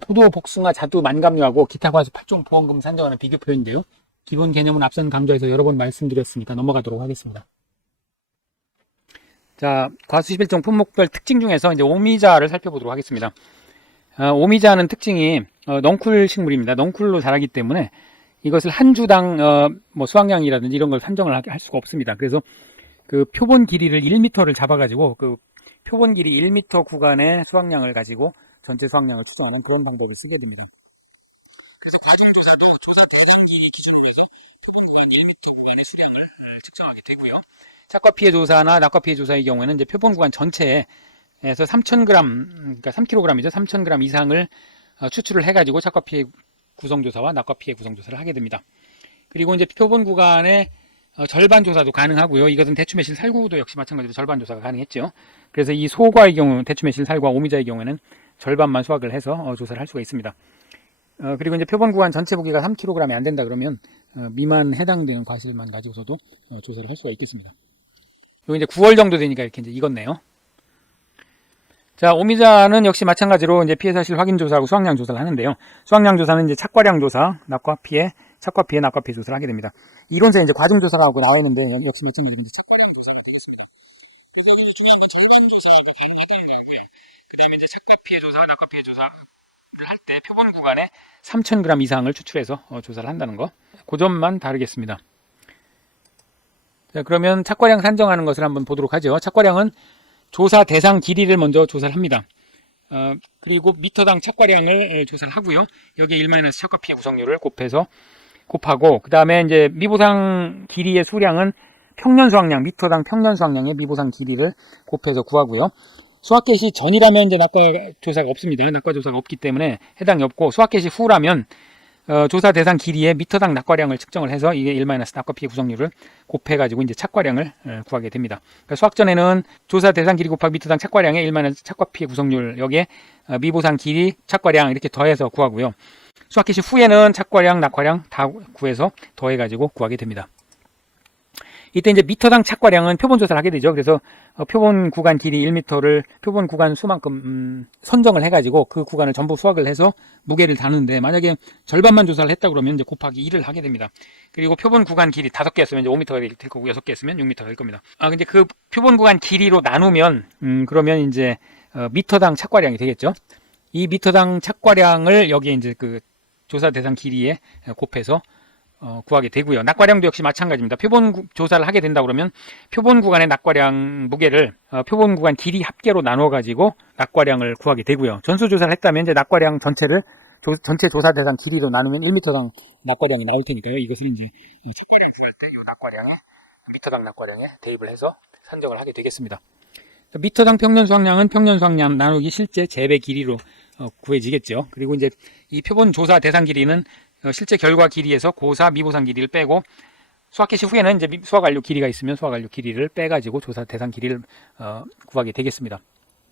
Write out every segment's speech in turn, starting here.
포도, 복숭아, 자두, 만감류하고 기타 과수 8종 보험금 산정하는 비교 표인데요. 기본 개념은 앞선 강좌에서 여러 번 말씀드렸으니까 넘어가도록 하겠습니다. 자, 과수 11종 품목별 특징 중에서 이제 오미자를 살펴보도록 하겠습니다. 오미자는 특징이 넝쿨 식물입니다. 넝쿨로 자라기 때문에 이것을 한 주당 뭐 수확량이라든지 이런 걸 산정을 할 수가 없습니다. 그래서 그 표본 길이를 1m를 잡아가지고 그 표본 길이 1m 구간의 수확량을 가지고 전체 수확량을 추정하는 그런 방법을 쓰게 됩니다. 그래서 과정조사도 조사 대상기를 기준으로 해서 표본 구간 1m 구간의 수량을 측정하게 되고요. 착과 피해 조사나 낙과 피해 조사의 경우에는 이제 표본 구간 전체에서 3,000g, 그러니까 3kg이죠. 3,000g 이상을 추출을 해가지고 착과 피해 구성조사와 낙과 피해 구성조사를 하게 됩니다. 그리고 이제 표본 구간의 절반 조사도 가능하고요. 이것은 대추매실 살구도 역시 마찬가지로 절반 조사가 가능했죠. 그래서 이 소과의 경우, 대추매실 살구와 오미자의 경우에는 절반만 수확을 해서 조사를 할 수가 있습니다. 그리고 이제 표본 구간 전체 부기가 3kg이 안 된다 그러면 미만 해당되는 과실만 가지고서도 조사를 할 수가 있겠습니다. 요 이제 9월 정도 되니까 이렇게 이제 익었네요. 자, 오미자는 역시 마찬가지로 이제 피해 사실 확인 조사하고 수확량 조사를 하는데요. 수확량 조사는 이제 착과량 조사, 낙과 피해, 착과 피해, 낙과 피해 조사를 하게 됩니다. 이론서에 이제 과정 조사가 나와 있는데 역시 마찬가지로 이제 착과량 조사가 되겠습니다. 그래서 여기 중요한 건 절반 조사가 가능하다는 거고요. 그 다음에 이제 착과 피해 조사, 낙과 피해 조사를 할 때 표본 구간에 3,000g 이상을 추출해서 조사를 한다는 거. 그 점만 다르겠습니다. 자, 그러면 착과량 산정하는 것을 한번 보도록 하죠. 착과량은 조사 대상 길이를 먼저 조사를 합니다. 그리고 미터당 착과량을 조사를 하고요. 여기에 1- 착과 피해 구성률을 곱하고, 그 다음에 이제 미보상 길이의 수량은 평년 수확량, 미터당 평년 수확량의 미보상 길이를 곱해서 구하고요. 수확 개시 전이라면 이제 낙과 조사가 없습니다. 낙과 조사가 없기 때문에 해당이 없고, 수확 개시 후라면 조사 대상 길이의 미터당 낙과량을 측정을 해서 이게 1- 낙과 피해 구성률을 곱해가지고 이제 착과량을 구하게 됩니다. 그러니까 수확 전에는 조사 대상 길이 곱하기 미터당 착과량의 1- 착과 피해 구성률, 여기에 미보상 길이 착과량 이렇게 더해서 구하고요. 수확 개시 후에는 착과량, 낙과량 다 구해서 더해가지고 구하게 됩니다. 이때 이제 미터당 착과량은 표본 조사를 하게 되죠. 그래서 표본 구간 길이 1m를 표본 구간 수만큼 선정을 해가지고 그 구간을 전부 수확을 해서 무게를 다는데, 만약에 절반만 조사를 했다 그러면 이제 곱하기 2를 하게 됩니다. 그리고 표본 구간 길이 5개였으면 이제 5m가 될 거고, 6개였으면 6m가 될 겁니다. 근데 그 표본 구간 길이로 나누면 그러면 이제 미터당 착과량이 되겠죠. 이 미터당 착과량을 여기에 이제 그 조사 대상 길이에 곱해서 구하게 되고요. 낙과량도 역시 마찬가지입니다. 표본 조사를 하게 된다 그러면 표본 구간의 낙과량 무게를 표본 구간 길이 합계로 나눠 가지고 낙과량을 구하게 되고요. 전수 조사를 했다면 이제 낙과량 전체를 전체 조사 대상 길이로 나누면 1m당 낙과량이 나올 테니까요. 이것을 이제 적기량 구할 때 이 낙과량에 미터당 낙과량에 대입을 해서 산정을 하게 되겠습니다. 미터당 평년 수확량은 평년 수확량 나누기 실제 재배 길이로 구해지겠죠. 그리고 이제 이 표본 조사 대상 길이는 실제 결과 길이에서 고사 미보상 길이를 빼고, 수확 개시 후에는 이제 수확 완료 길이가 있으면 수확 완료 길이를 빼가지고 조사 대상 길이를 구하게 되겠습니다.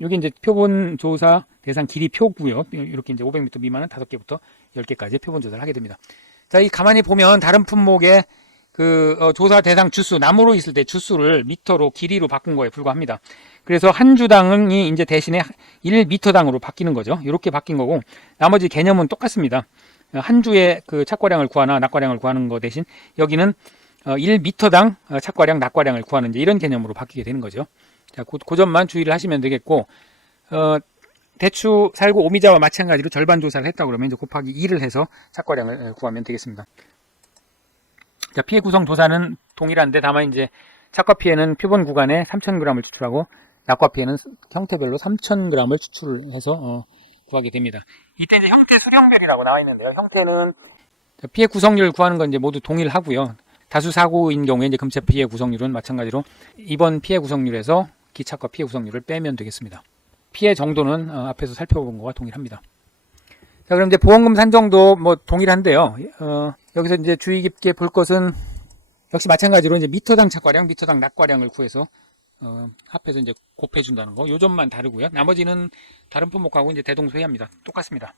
여기 이제 표본 조사 대상 길이 표고요. 이렇게 이제 500m 미만은 5개부터 10개까지 표본 조사를 하게 됩니다. 자, 이 가만히 보면 다른 품목의 그 조사 대상 주수, 나무로 있을 때 주수를 미터로 길이로 바꾼 거에 불과합니다. 그래서 한 주당이 이제 대신에 1m당으로 바뀌는 거죠. 이렇게 바뀐 거고, 나머지 개념은 똑같습니다. 한 주에 그 착과량을 구하나 낙과량을 구하는 거 대신 여기는 1m당 착과량, 낙과량을 구하는 이런 개념으로 바뀌게 되는 거죠. 자, 그 점만 주의를 하시면 되겠고, 대추, 살구, 오미자와 마찬가지로 절반 조사를 했다 그러면 이제 곱하기 2를 해서 착과량을 구하면 되겠습니다. 자, 피해 구성 조사는 동일한데, 다만 이제 착과 피해는 표본 구간에 3,000g을 추출하고, 낙과 피해는 형태별로 3,000g을 추출해서 구하게 됩니다. 이때 이제 형태 수령별이라고 나와 있는데요. 형태는 피해 구성률 구하는 건 이제 모두 동일하고요. 다수 사고인 경우에 이제 금체 피해 구성률은 마찬가지로 이번 피해 구성률에서 기착과 피해 구성률을 빼면 되겠습니다. 피해 정도는 앞에서 살펴본 것과 동일합니다. 자, 그럼 이제 보험금 산정도 뭐 동일한데요. 여기서 이제 주의 깊게 볼 것은 역시 마찬가지로 이제 미터당 착과량, 미터당 낙과량을 구해서 합해서 이제 곱해준다는 거. 요 점만 다르고요. 나머지는 다른 품목하고 이제 대동소이합니다. 똑같습니다.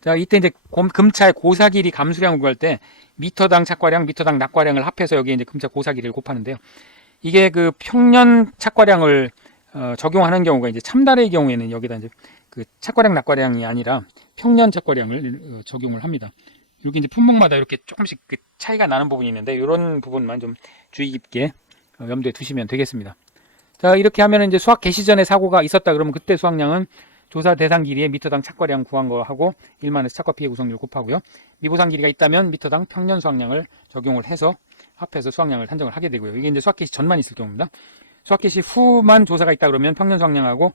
자, 이때 이제 금차의 고사 길이 감수량을 구할 때 미터당 착과량, 미터당 낙과량을 합해서 여기에 이제 금차 고사 길이를 곱하는데요. 이게 그 평년 착과량을 적용하는 경우가 이제 참다래의 경우에는 여기다 이제 그 착과량 낙과량이 아니라 평년 착과량을 적용을 합니다. 여기 이제 품목마다 이렇게 조금씩 그 차이가 나는 부분이 있는데 이런 부분만 좀 주의 깊게 염두에 두시면 되겠습니다. 자, 이렇게 하면 이제 수확 개시 전에 사고가 있었다 그러면 그때 수확량은 조사 대상 길이에 미터당 착과량 구한 거하고 1만에서 착과 피해 구성률 곱하고요. 미보상 길이가 있다면 미터당 평년 수확량을 적용을 해서 합해서 수확량을 산정을 하게 되고요. 이게 이제 수확 개시 전만 있을 경우입니다. 수확 개시 후만 조사가 있다 그러면 평년 수확량하고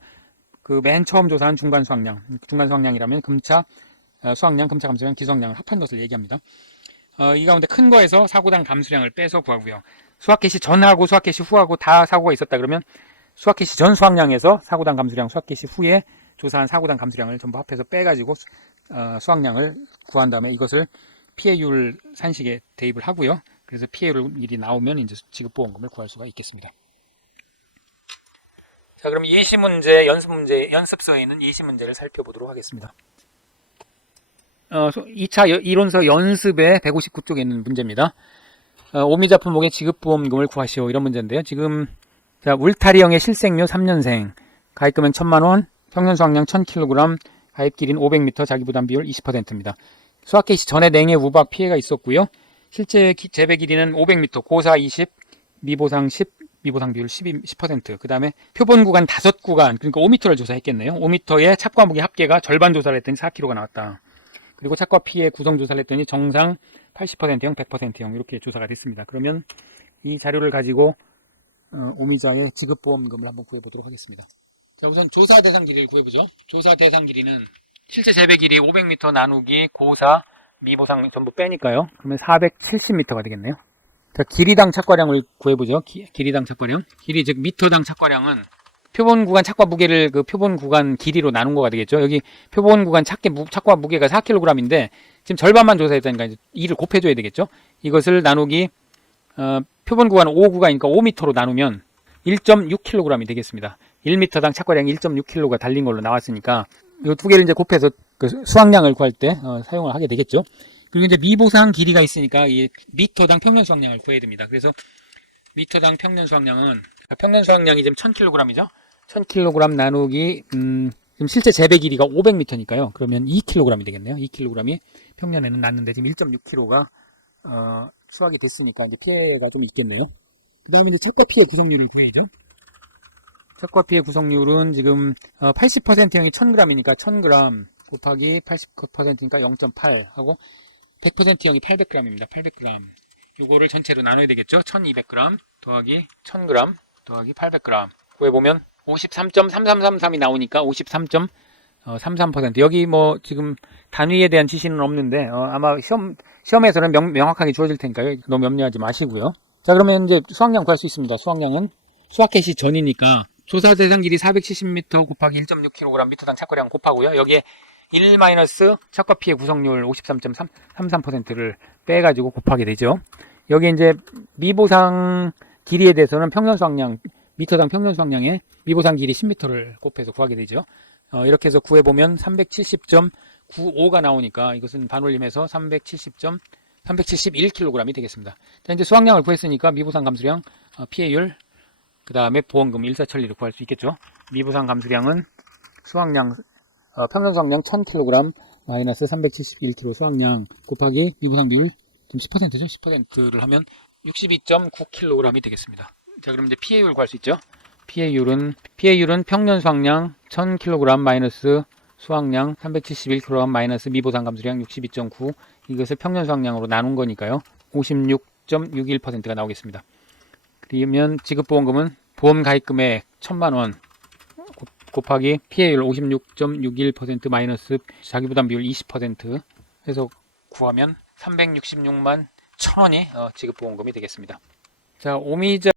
그 맨 처음 조사한 중간 수확량이라면 금차 수확량, 금차 감소량, 기수확량을 합한 것을 얘기합니다. 이 가운데 큰 거에서 사고당 감수량을 빼서 구하고요. 수확 개시 전하고 수확 개시 후하고 다 사고가 있었다 그러면 수확 개시 전 수확량에서 사고당 감수량, 수확 개시 후에 조사한 사고당 감수량을 전부 합해서 빼가지고 수확량을 구한 다음에 이것을 피해율 산식에 대입을 하고요. 그래서 피해율이 나오면 이제 지급보험금을 구할 수가 있겠습니다. 자, 그럼 예시문제, 연습서에 있는 예시문제를 살펴보도록 하겠습니다. 2차 이론서 연습의 159쪽에 있는 문제입니다. 오미자 품목의 지급보험금을 구하시오. 이런 문제인데요. 지금 자, 울타리형의 실생묘 3년생, 가입금액 1000만원, 평년 수확량 1000kg, 가입 길이는 500m, 자기부담 비율 20%입니다. 수확 개시 전에 냉해 우박 피해가 있었고요. 실제 재배 길이는 500m, 고사 20, 미보상 10, 미보상 비율 10%. 그 다음에 표본 구간 5구간, 그러니까 5m를 조사했겠네요. 5m의 착과 무게 합계가 절반 조사를 했더니 4kg가 나왔다. 그리고 착과 피해 구성 조사를 했더니 정상 80%형, 100%형 이렇게 조사가 됐습니다. 그러면 이 자료를 가지고 오미자의 지급보험금을 한번 구해보도록 하겠습니다. 자, 우선 조사 대상 길이를 구해보죠. 조사 대상 길이는 실제 재배 길이 500m 나누기 고사, 미보상 전부 빼니까요. 그러면 470m가 되겠네요. 자, 길이당 착과량을 구해보죠. 길이당 착과량. 길이 즉 미터당 착과량은 표본 구간 착과 무게를 그 표본 구간 길이로 나눈 거가 되겠죠. 여기 표본 구간 착과 무게가 4kg인데 지금 절반만 조사했다니까 이제 2를 곱해줘야 되겠죠. 이것을 나누기 표본 구간 5구간이니까 5m로 나누면 1.6kg이 되겠습니다. 1m당 착과량 1.6kg가 달린 걸로 나왔으니까 이 두 개를 이제 곱해서 그 수확량을 구할 때 사용을 하게 되겠죠. 그리고 이제 미보상 길이가 있으니까 이 미터당 평년 수확량을 구해야 됩니다. 그래서 미터당 평년 수확량은 평년 수확량이 지금 1000kg이죠. 1000kg 나누기 지금 실제 재배 길이가 500m니까요. 그러면 2kg이 되겠네요. 2kg이 평년에는 났는데 지금 1.6kg가 수확이 됐으니까 이제 피해가 좀 있겠네요. 그 다음에 이제 착과 피해 구성률을 구해야죠. 착과 피해 구성률은 지금 80%형이 1000g이니까 1000g 곱하기 80%니까 0.8 하고 100%형이 800g입니다. 800g. 이거를 전체로 나눠야 되겠죠. 1200g 더하기 1000g 더하기 800g. 구해보면 53.3333이 나오니까 53.33%. 여기 뭐 지금 단위에 대한 지시는 없는데 아마 시험에서는 명확하게 주어질 테니까요. 너무 염려하지 마시고요. 자, 그러면 이제 수확량 구할 수 있습니다. 수확량은 수확 개시 전이니까 조사 대상 길이 470m 곱하기 1.6kg 미터당 착과량 곱하고요. 여기에 1 착과 피해 구성률 53.33%를 빼가지고 곱하게 되죠. 여기 이제 미보상 길이에 대해서는 평년 수확량, 미터당 평년 수확량에 미보상 길이 10m를 곱해서 구하게 되죠. 이렇게 해서 구해보면 370.95가 나오니까 이것은 반올림해서 371kg이 되겠습니다. 자, 이제 수확량을 구했으니까 미보상 감수량, 피해율, 그 다음에 보험금 일사천리를 구할 수 있겠죠. 미보상 감수량은 수확량, 평년 수확량 1000kg 마이너스 371kg 수확량 곱하기 미보상 비율 좀 10%죠. 10%를 하면 62.9kg이 되겠습니다. 자, 그럼 이제 피해율 구할 수 있죠. 피해율은 평년 수확량 1000kg 마이너스 수확량 371kg 마이너스 미보상 감수량 62.9 이것을 평년 수확량으로 나눈 거니까요. 56.61%가 나오겠습니다. 그러면 지급보험금은 보험 가입금액 1000만원 곱하기 피해율 56.61% 마이너스 자기부담 비율 20% 해서 구하면 366만 1000원이 지급보험금이 되겠습니다. 자, 오미자